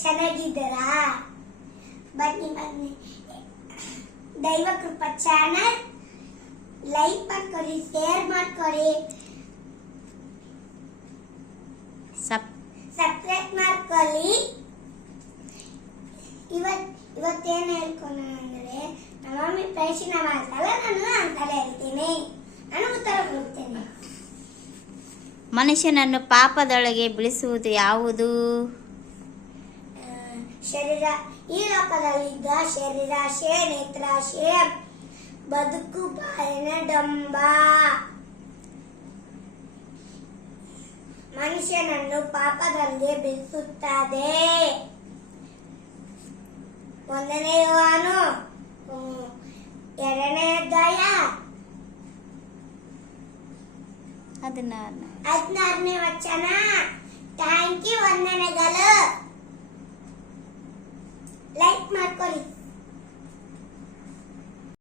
ಚೆನ್ನಾಗಿದ್ದೀರಾ? ಬನ್ನಿ ಬನ್ನಿ. ದೈವ ಕೃಪಾ ಚಾನಲ್ ಲೈಕ್ ಮಾಡ್ಕೊಳ್ಳಿ ಶೇರ್ ಮಾಡ್ಕೊಳ್ಳಿ. ಸಬ್ಸ್ಕ್ರೈಬ್ ಮಾಡ್ಕೊಳ್ಳಿ. ಇವತ್ ಇವತ್ತೇನು ಹೇಳ್ಕೊಳ ಅಂದ್ರೆ ನಮ್ಮ ಮಮ್ಮಿ ಪ್ರಶ್ನೆ ಮಾಡ್ತಾಳೆ ನಾನು ಅಂತಲೇ ಹೇಳ್ತೀನಿ. ಮನುಷ್ಯನನ್ನು ಪಾಪದೊಳಗೆ ಬಿಡಿಸುವುದು ಯಾವುದು? ಶರೀರ ಈ ಲೋಕದಲ್ಲಿದ್ದ ಶರೀರಾಶೆ ನೇತ್ರಾಶೆ ಬದುಕು ಬಾಳಿನ ಡಂಬ. ಮನುಷ್ಯನನ್ನು ಪಾಪದಲ್ಲಿ ಬಿಡಿಸುತ್ತದೆ ಒಂದನೇ ಯುವನು ಹ್ಮ್, ಅದನ್ನ ಹದಿನಾರನೇ ವಚನ. ಥ್ಯಾಂಕ್ ಯು ವಂದನೆಗಳು. ಲೈಕ್ ಮಾಡ್ಕೊಳ್ಳಿ.